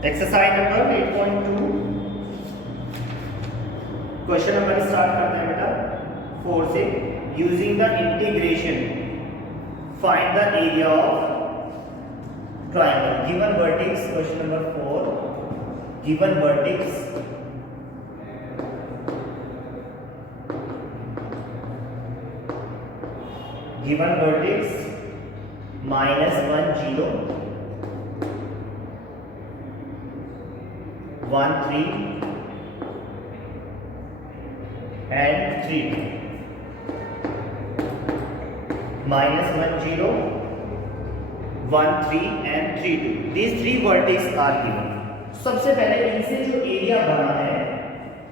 Exercise number 8.2 question number start करते हैं बेटा 4 से। Using the integration find the area of triangle given vertex. Question number 4 given vertex -1 0 1 3 and 3 2 -1 0 1 3 and 3 2 these three vertices are given। सबसे पहले इनसे जो area बना है,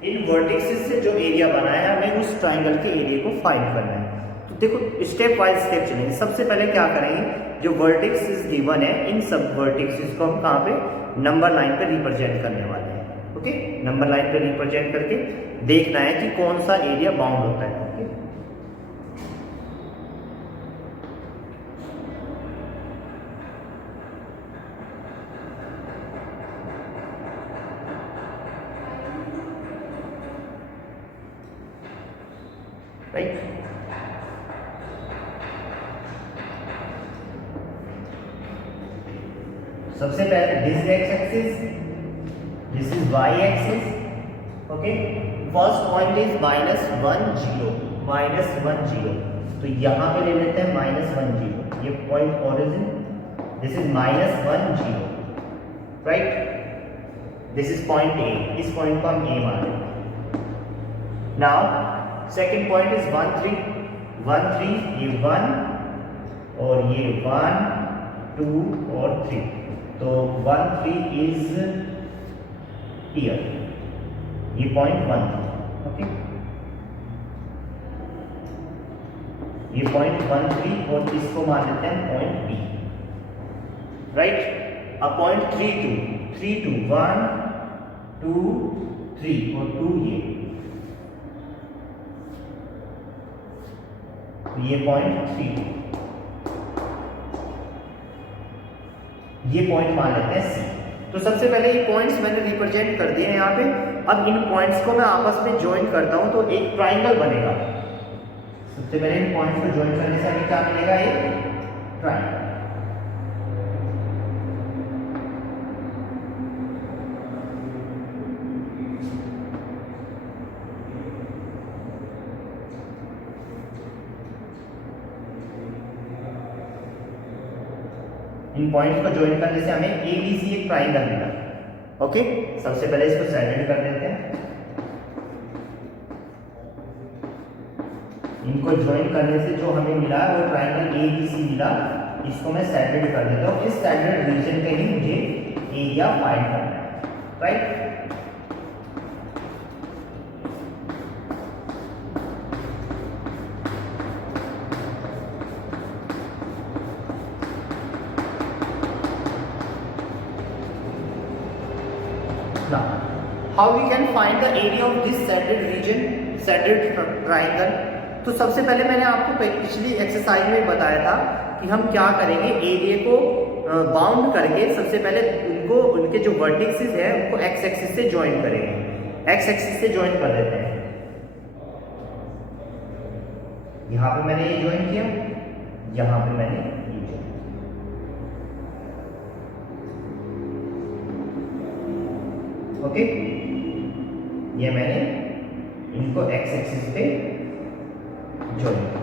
इन वर्टिसेस से जो एरिया बना है, हमें उस ट्राइंगल के एरिया को फाइंड करना है। तो देखो स्टेप वाइज स्टेप चलेंगे। सबसे पहले क्या करेंगे, जो वर्टिसेस गिवन है इन सब वर्टिसेस को हम कहाँ पे नंबर लाइन पे रिप्रेजेंट करने वाले हैं। ओके, नंबर लाइन पे रिप्रेजेंट करके देखना है कि कौन सा एरिया बाउंड होता है। Okay, right. सबसे पहले this is X axis, this is Y axis. Okay, first point is -1 0 तो यहां पे ले लेते हैं -1 0, ये point origin. This is -1 0, right. This is point A, इस पॉइंट को हम ए मान लेते हैं। नाउ सेकेंड पॉइंट इज 1 3 ये 1 और ये 1 2 और 3, तो 1 3 इज हियर, ये पॉइंट 1 था। ओके, ये पॉइंट 1 3 और इसको मान लेते हैं पॉइंट बी, राइट। अब पॉइंट 3 2 1 2 3 और 2 ये पॉइंट 3, ये पॉइंट मान लेते हैं सी। तो सबसे पहले ये पॉइंट्स मैंने रिप्रेजेंट कर दिए हैं यहाँ पे। अब इन पॉइंट्स को मैं आपस में ज्वाइन करता हूँ तो एक ट्राइंगल बनेगा। सबसे पहले इन पॉइंट्स को ज्वाइन करने से हमें क्या मिलेगा, एक ट्राइंगल। इन पॉइंट्स को ज्वाइन करने से हमें ABC एक ट्राइंगल मिला। ओके, सबसे पहले इसको सेंड कर देते हैं। इनको ज्वाइन करने से जो हमें मिला वो ट्राइंगल ABC मिला, इसको मैं सेंड कर देता हूँ। इस सेंडेड रीजन के ही मुझे एरिया फाइंड करना है, right. Now, how we can find the area of this shaded region, shaded triangle? तो सबसे पहले मैंने आपको पिछली एक्सरसाइज में बताया था कि हम क्या करेंगे, एरिया को बाउंड करके सबसे पहले उनके जो वर्टिसेस है उनको एक्स एक्सिस से ज्वाइन करेंगे। एक्स एक्सिस से ज्वाइन कर देते हैं। यहां पे मैंने ये ज्वाइन किया, यहां पे मैंने ये ज्वाइन। ओके, ये मैंने इनको एक्स एक्सिस पे ज्वाइन किया।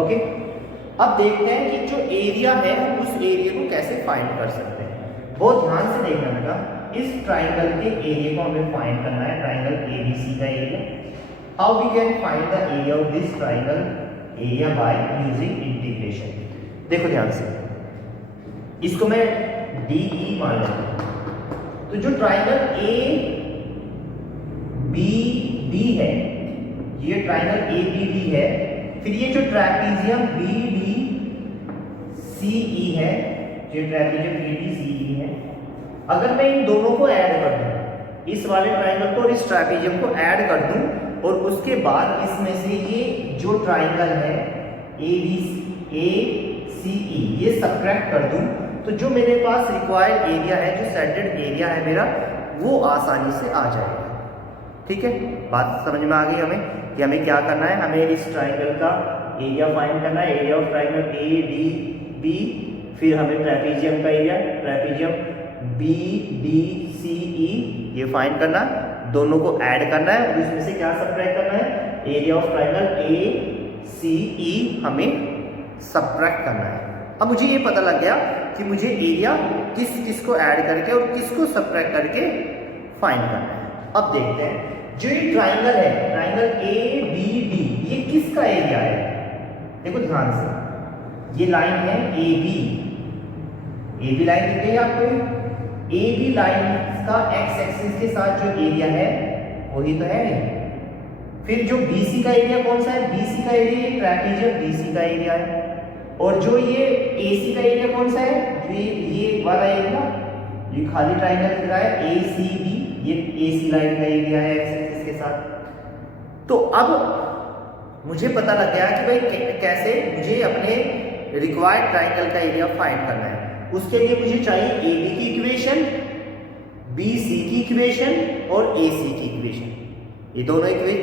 ओके, अब देखते हैं कि जो एरिया है हम उस एरिया को कैसे फाइंड कर सकते हैं। बहुत ध्यान से देखना बेटा, इस ट्राइंगल के एरिया को हमें फाइंड करना है, ट्राइंगल ABC का area. How we can find the area of this triangle area by using integration. देखो ध्यान से, इसको मैं DE मान लेता हूं। तो जो ट्राइंगल ABD है, ये ट्राइंगल ABD है, फिर ये जो ट्रैपीजियम BDCE है, ये ट्रैपीजियम BDCE है, अगर मैं इन दोनों को ऐड कर दूं, इस वाले ट्राइंगल को और इस ट्रैपीजियम को ऐड कर दूं, और उसके बाद इसमें से ये जो ट्राइंगल है ACE ये सब्ट्रैक्ट कर दूं, तो तो जो मेरे पास रिक्वायर्ड एरिया है, जो सेटेड एरिया है मेरा, वो आसानी से आ जाएगा। ठीक है, बात समझ में आ गई हमें कि हमें क्या करना है, हमें इस ट्राइंगल का एरिया फाइंड करना है, area of triangle A D B, फिर हमें ट्रेपीजियम का area, trapezium B D C E, ये फाइंड करना, दोनों को ऐड करना है और इसमें से क्या सब्ट्रैक्ट करना है, एरिया ऑफ ट्राइंगल ए सी ई हमें सब्ट्रैक्ट करना है। अब मुझे ये पता लग गया कि मुझे एरिया किस किस को ऐड करके और किसको सब्ट्रैक्ट करके फाइंड करना है। अब देखते हैं, जो ये ट्राइंगल है, ट्राइंगल ए बी डी, ये किसका एरिया है? देखो ध्यान से, ये लाइन है ए बी लाइन दिख रही है आपको, ए बी लाइन का एक्स एक्सिस के साथ जो एरिया है वही तो है। फिर जो BC का एरिया कौन सा है? BC का एरिया ये ट्रेपीजियम BC का एरिया है। और जो ये AC का एरिया कौन सा है? जो ये वाला एरिया, ये खाली ट्राइंगल दिख रहा है ACB, ये AC लाइन का एरिया है एक्स एक्सिस के साथ। तो अब मुझे पता लग गया कि भाई कैसे मुझे अपने रिक्वायर्ड ट्राइंगल का एरिया फाइंड करना है। उसके लिए मुझे चाहिए AB की इक्वेशन, BC की इक्वेशन और AC की इक्वेशन, ये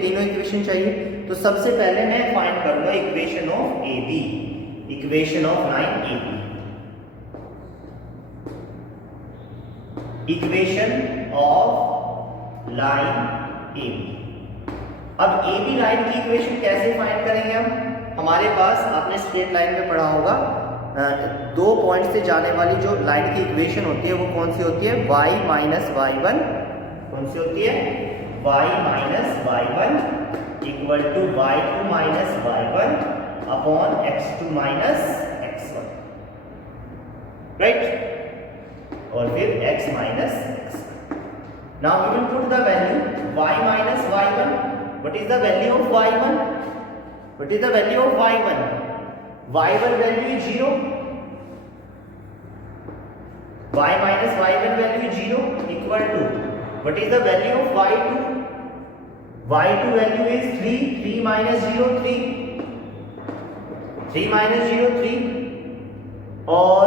तीनों इक्वेशन चाहिए। तो सबसे पहले मैं फाइंड करूंगा equation of AB, equation of line AB, equation of line AB। अब AB लाइन की इक्वेशन कैसे फाइंड करेंगे हम? हमारे पास आपने स्ट्रेट लाइन में पढ़ा होगा, दो पॉइंट से जाने वाली जो लाइन की इक्वेशन होती है वो कौन सी होती है? y माइनस y1, कौन सी होती है? y minus y1 equal to y2 minus y1 upon x2 minus x1, right? और फिर x minus x1। Now we will put the value y minus y1। What is the value of y1? What is the value of y1? y1 value is 0, y minus y1 value is 0 equal to what is the value of y2? y2 value is 3, 3 minus 0 3, 3 minus 0 3, और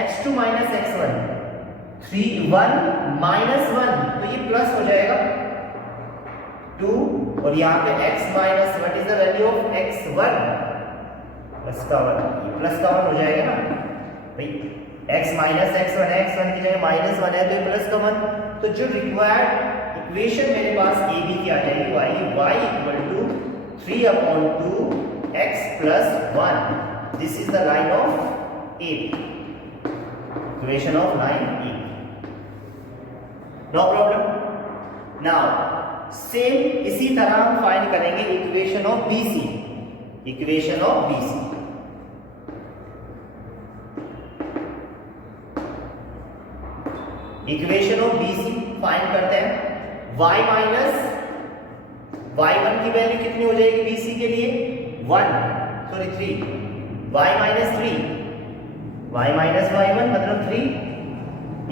x2 minus x1 3 1 minus 1, तो ये plus हो जाएगा 2, और यहाँ पे x minus what is the value of x1? Plus का 1, ये प्लस का 1 हो जाएगा ना भाई, x माइनस x1 है, x1 की जगह माइनस 1 है तो ये प्लस का 1। तो जो रिक्वायर्ड इक्वेशन मेरे पास AB की आ जाएगी y equal to 3 upon 2 x plus 1। This is the line of AB, equation of line AB, no problem. Now same इसी तरह हम फाइंड करेंगे equation of BC, equation of BC। Equation of BC find करते हैं। y minus y1 की value कितनी हो जाएगी BC के लिए? 3, y minus 3, y minus y1 मतलब 3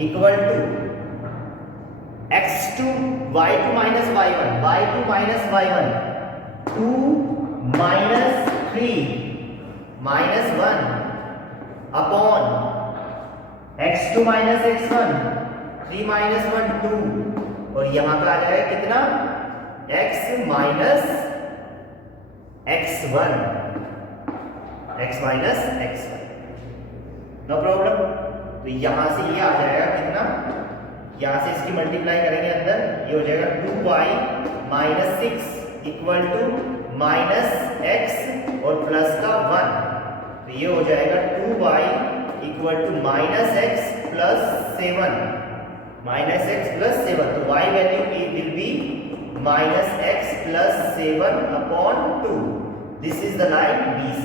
equal to x2 y2 minus y1, y2 minus y1 2 minus 3 minus 1 upon x2 minus x1 3 minus 1 2, और यहां पे आ जाएगा कितना? x minus x1, x minus x1, no problem. तो यहां से ये आ जाएगा कितना? यहां से इसकी मल्टीप्लाई करेंगे अंदर, ये हो जाएगा 2y minus 6 equal to minus x और प्लस का 1, तो ये हो जाएगा 2y equal to minus x plus 7, minus x plus 7। तो y value will be minus x plus 7 upon 2। This is the line BC,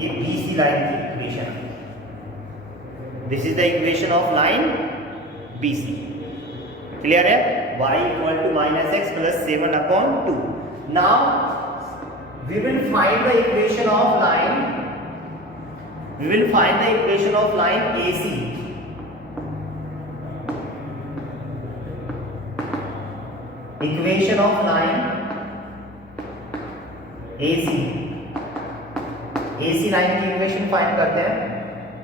ये BC लाइन की equation है। This is the equation of line BC, clear है? y equal to minus x plus 7 upon 2। Now we will find the equation of line, we will find the equation of line AC। Equation of line AC, AC line की equation find करते हैं।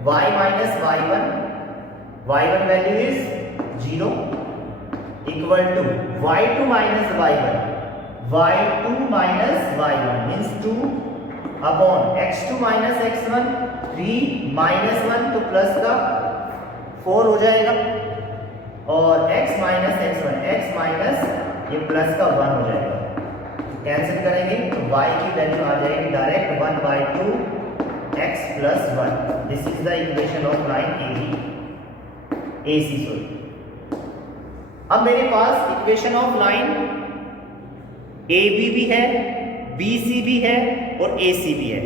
y minus y1 value is 0 equal to y2 minus y1 means 2 upon x2 minus x1 3 minus 1 तो plus का 4 हो जाएगा और x minus ये plus का 1 हो जाएगा। कैंसिल करेंगे तो y की वैल्यू आ जाएगी direct 1/2 x plus 1। This is the equation of line AC sorry. अब मेरे पास इक्वेशन ऑफ लाइन AB भी है, BC भी है और AC भी है।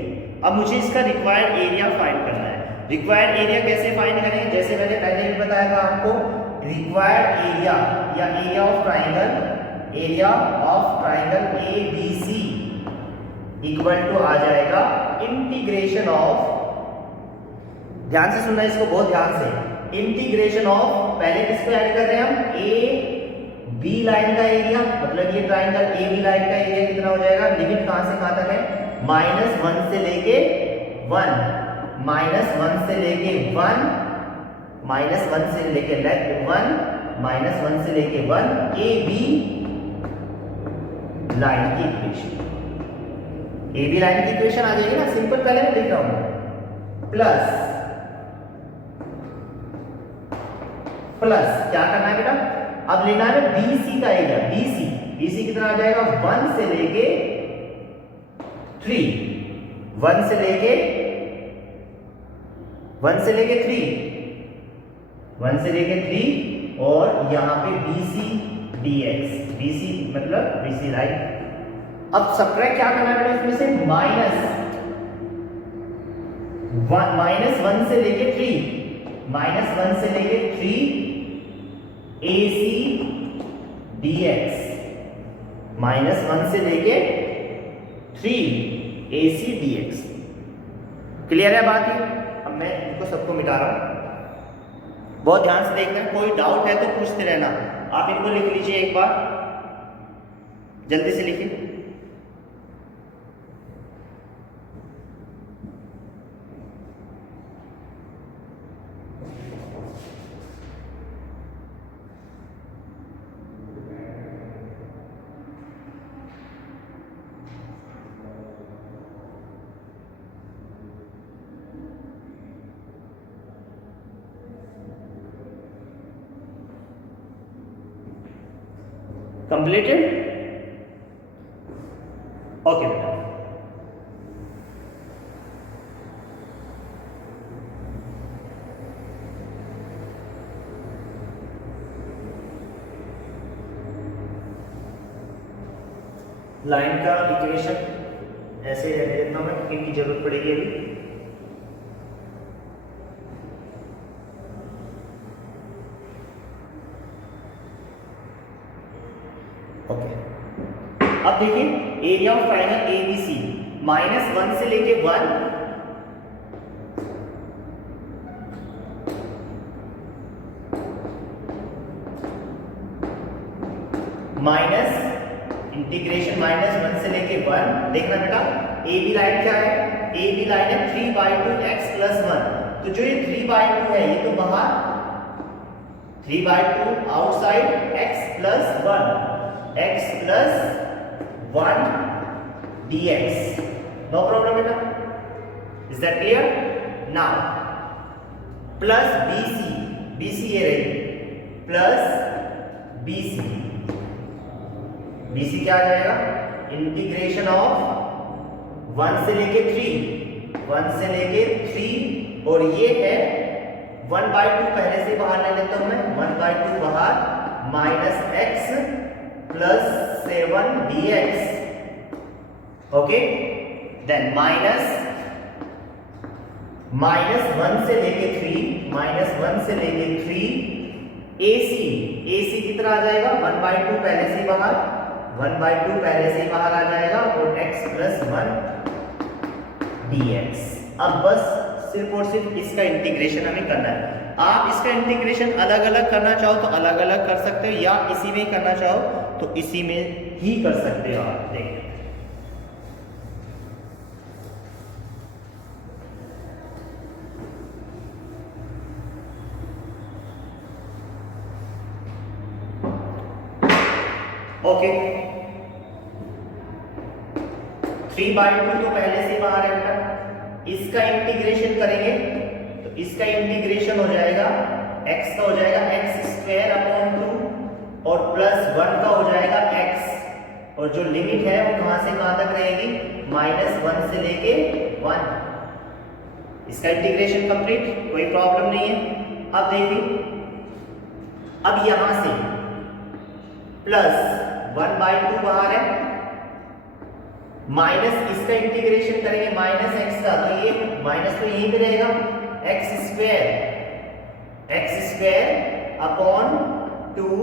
अब मुझे इसका रिक्वायर्ड एरिया फाइंड करना है। रिक्वायर्ड एरिया कैसे फाइंड करेंगे? जैसे मैंने पहले भी बताया था आपको, रिक्वायर्ड एरिया या area of triangle ABC equal to आ जाएगा इंटीग्रेशन ऑफ, ध्यान से सुनना इसको बहुत ध्यान से, इंटीग्रेशन ऑफ, पहले किसको ऐड कर रहे हैं हम, AB लाइन का एरिया, मतलब ये ट्राइंगल AB लाइन का एरिया कितना हो जाएगा, लिमिट कहां से कहां तक है, -1 से लेके 1, -1 से लेके 1, -1 से लेके 1, -1 से लेके 1 AB लाइन की इक्वेशन, AB लाइन की इक्वेशन आ जाएगी ना, सिंपल पहले मैं लिख रहा हूं, प्लस क्या करना है बेटा, अब लेना है BC का एरिया, BC कितना आ जाएगा, 1 से लेके 3, 1 से लेके 3 और यहां पे BC dx, BC मतलब BC लाइन। अब सबट्रैक्ट क्या करना है इसमें से, -1 से लेके 3 AC dx, -1 से लेके 3 AC dx। क्लियर है बात ये? अब मैं इनको सबको मिटा रहा हूं, बहुत ध्यान से देखना, कोई डाउट है तो पूछते रहना। आप इनको लिख लीजिए एक बार, जल्दी से लिखिए। कंप्लीटेड? ओके बेटा, लाइन का इक्वेशन ऐसे रहने देता हूं मैं, इनकी जरूरत पड़ेगी अभी। अब देखिए एरिया ऑफ ट्राइंगल ABC, -1 से लेके 1, माइनस इंटीग्रेशन -1 से लेके 1। देखना बेटा AB लाइन क्या है, AB लाइन है 3/2 x प्लस 1। तो जो ये 3/2 है ये तो बाहर, 3/2 outside x plus 1 dx, no problem बेटा, is that clear? now plus BC ये रही, प्लस BC क्या आ जाएगा, इंटीग्रेशन ऑफ 1 से लेके 3 और ये है 1/2, पहले से बाहर ले लेता हूं मैं, 1/2 बाहर, -x plus 7 dx, okay. Then -1 से लेके 3 AC कितना आ जाएगा, 1/2 पहले से बाहर आ जाएगा और x प्लस 1 dx। अब बस सिर्फ और सिर्फ इसका इंटीग्रेशन हमें करना है। आप इसका इंटीग्रेशन अलग अलग करना चाहो तो अलग अलग कर सकते हो, या इसी में करना चाहो तो इसी में ही कर सकते हो आप। देखिए ओके 3/2 तो पहले से बाहर है बेटा, इसका इंटीग्रेशन करेंगे तो इसका इंटीग्रेशन हो जाएगा x का हो जाएगा x² 2 और +1 का हो जाएगा x, और जो लिमिट है वो कहां से कहां तक रहेगी, -1 से लेके 1। इसका इंटीग्रेशन कंप्लीट, कोई प्रॉब्लम नहीं है। अब देखिए, अब यहां से +1/2 बाहर है, माइनस इसका इंटीग्रेशन करेंगे -x का, तो ये माइनस तो यहीं पे रहेगा, x² अपॉन 2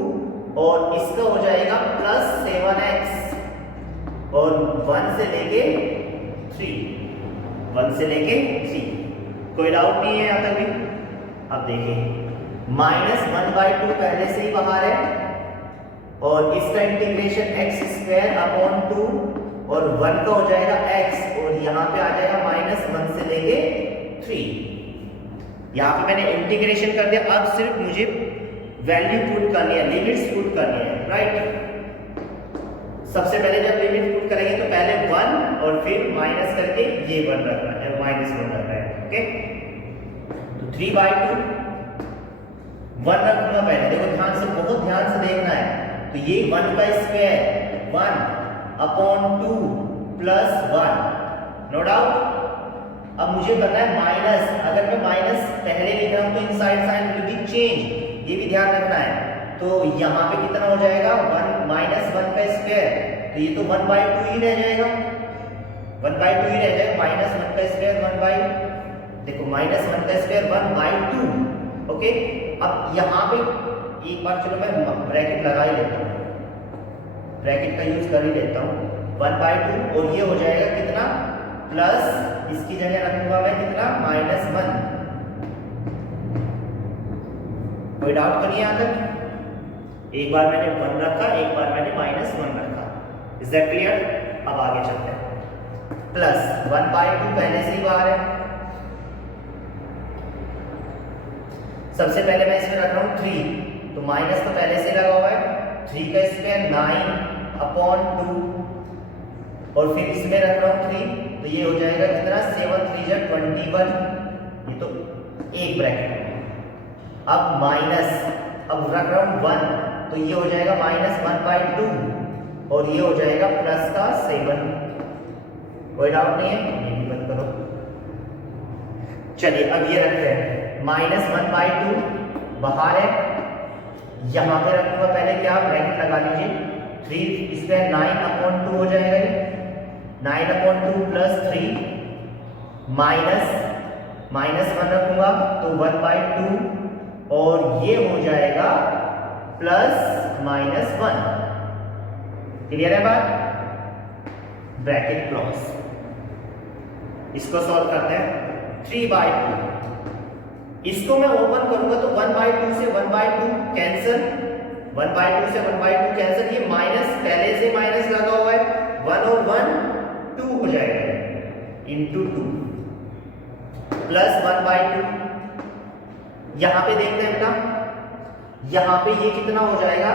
और इसका हो जाएगा +7x और 1 से लेके 3, कोई डाउट नहीं है यहां तक भी। अब देखिए -1/2 पहले से ही बाहर है और इसका इंटीग्रेशन x² अपॉन 2 और 1 का हो जाएगा x और यहां पे आ जाएगा -1 से लेके 3। यहां पे मैंने इंटीग्रेशन कर दिया, अब सिर्फ मुझे वैल्यू पुट करनी है, लिमिट्स पुट करनी है, राइट। सबसे पहले जब लिमिट पुट करेंगे तो पहले 1 और फिर माइनस करके ये 1 रखना है, -1 रखना है, ओके। तो 3/2 1 रखूंगा पहले, देखो ध्यान से, बहुत ध्यान से देखना है। तो ये 1 का स्क्वायर 1 अपॉन 2 +1, नो डाउट। अब मुझे करना है माइनस, अगर मैं माइनस पहले लिख रहा हूं तो inside sign will be change, ये भी ध्यान रखना है। तो यहाँ पे कितना हो जाएगा, 1 -1 का स्क्वायर, तो ये तो 1/2 ही रह जाएगा, 1/2 ही रह जाएगा, -1 का स्क्वायर 1/, देखो -1 का स्क्वायर 1/2, ओके। अब यहाँ पे एक बार चलो मैं ब्रैकेट लगा ही लेता हूँ, ब्रैकेट का यूज कर ही लेता हूँ, 1/2 और ये हो जाएगा कितना, प्लस इसकी जगह रखूंगा मैं कितना, -1। कोई डाउट तो नहीं यहाँ तक? एक बार मैंने 1 रखा, एक बार मैंने -1 रखा, इज दैट क्लियर? अब आगे चलते हैं। प्लस 1/2 पहले से ही बाहर है, सबसे पहले मैं इसमें रख रहा हूँ 3, तो माइनस तो पहले से लगा हुआ है, 3 का स्क्वायर 9 अपॉन 2 और फिर इसमें रख रहा हूँ 3, तो ये हो जाएगा कितना, 7 3 21, ये तो एक ब्रैकेट। अब माइनस, अब रख रहा हूँ 1, तो ये हो जाएगा -1/2 और ये हो जाएगा प्लस का 7। कोई डाउट नहीं है, ये भी बंद करो। चलिए अब ये रखते हैं, -1/2 बाहर है, यहां पे रखूंगा पहले क्या, ब्रैकेट लगा लीजिए, 3 इसमें 9/2 हो जाएगा, ये 9/2 + 3 -1 रखूंगा तो 1/2 और ये हो जाएगा +-1। क्लियर है बात? Bracket close. इसको सॉल्व करते हैं, 3/2, इसको मैं ओपन करूंगा तो 1/2 से 1/2 कैंसिल, 1/2 से 1/2 कैंसिल, ये माइनस पहले से माइनस लगा हुआ है, 1 और 1 2 हो जाएगा, इंटू 2 प्लस 1/2। यहां पे देखते हैं बेटा, यहां पे ये कितना हो जाएगा,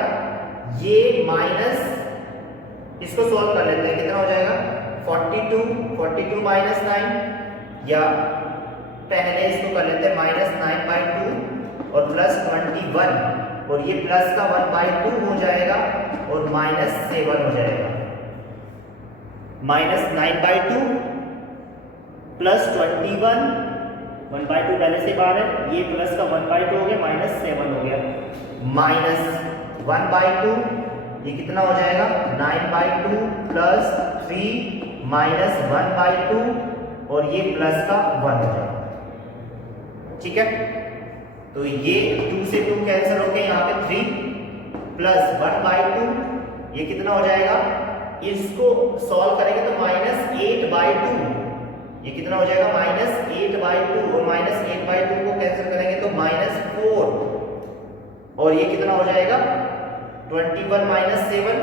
ये माइनस, इसको सॉल्व कर लेते हैं, कितना हो जाएगा 42 माइनस 9, या पहले इसको कर लेते हैं -9/2 और +21 और ये प्लस का 1/2 हो जाएगा और -7 हो जाएगा, -9/2 +21, 1/2 पहले से बाहर है, ये प्लस का 1/2 हो गया, -7 हो गया, -1/2, ये कितना हो जाएगा 9/2 + 3 -1/2 और ये प्लस का 1 हो जाएगा, ठीक है। तो ये 2 से 2 कैंसिल हो गए, यहाँ पे 3 + 1/2, ये कितना हो जाएगा, इसको सॉल्व करेंगे तो -8/2, ये कितना हो जाएगा -8/2 और -8/2 को कैंसिल करेंगे तो -4 और ये कितना हो जाएगा 21 - 7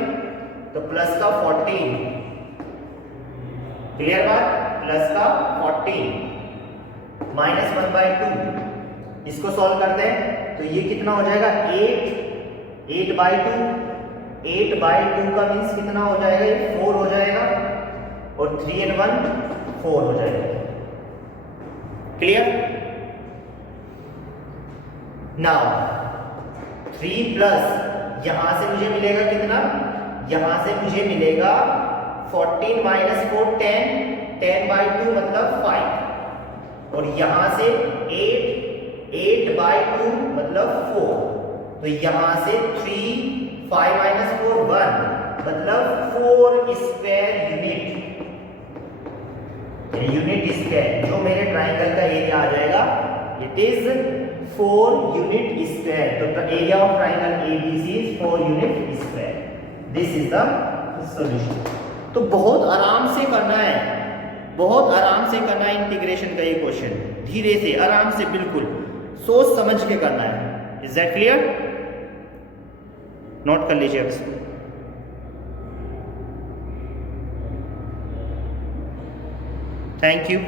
तो प्लस का 14। क्लियर बात, प्लस का 14 -1/2, इसको सॉल्व करते हैं तो ये कितना हो जाएगा 8/2 8/2 का मीन्स कितना हो जाएगा, ये 4 हो जाएगा, और 3 and 1 4 हो जाएगा। क्लियर? नाउ 3 प्लस यहां से मुझे मिलेगा कितना, यहां से मुझे मिलेगा 14 माइनस 4 10, 10/2 मतलब 5, और यहां से 8/2 मतलब 4, तो यहां से 3 5 माइनस 4 1 मतलब 4 स्क्वायर यूनिट स्क्वायर, जो मेरे ट्राइंगल का एरिया आ जाएगा इट इज 4 यूनिट स्क्वायर। तो area of triangle ABC is 4 unit square. This is the solution. तो बहुत आराम से करना है, बहुत आराम से करना है इंटीग्रेशन का ये क्वेश्चन, धीरे से आराम से बिल्कुल सोच समझ के करना है। Is that clear? नोट कर लीजिए अब। Thank you.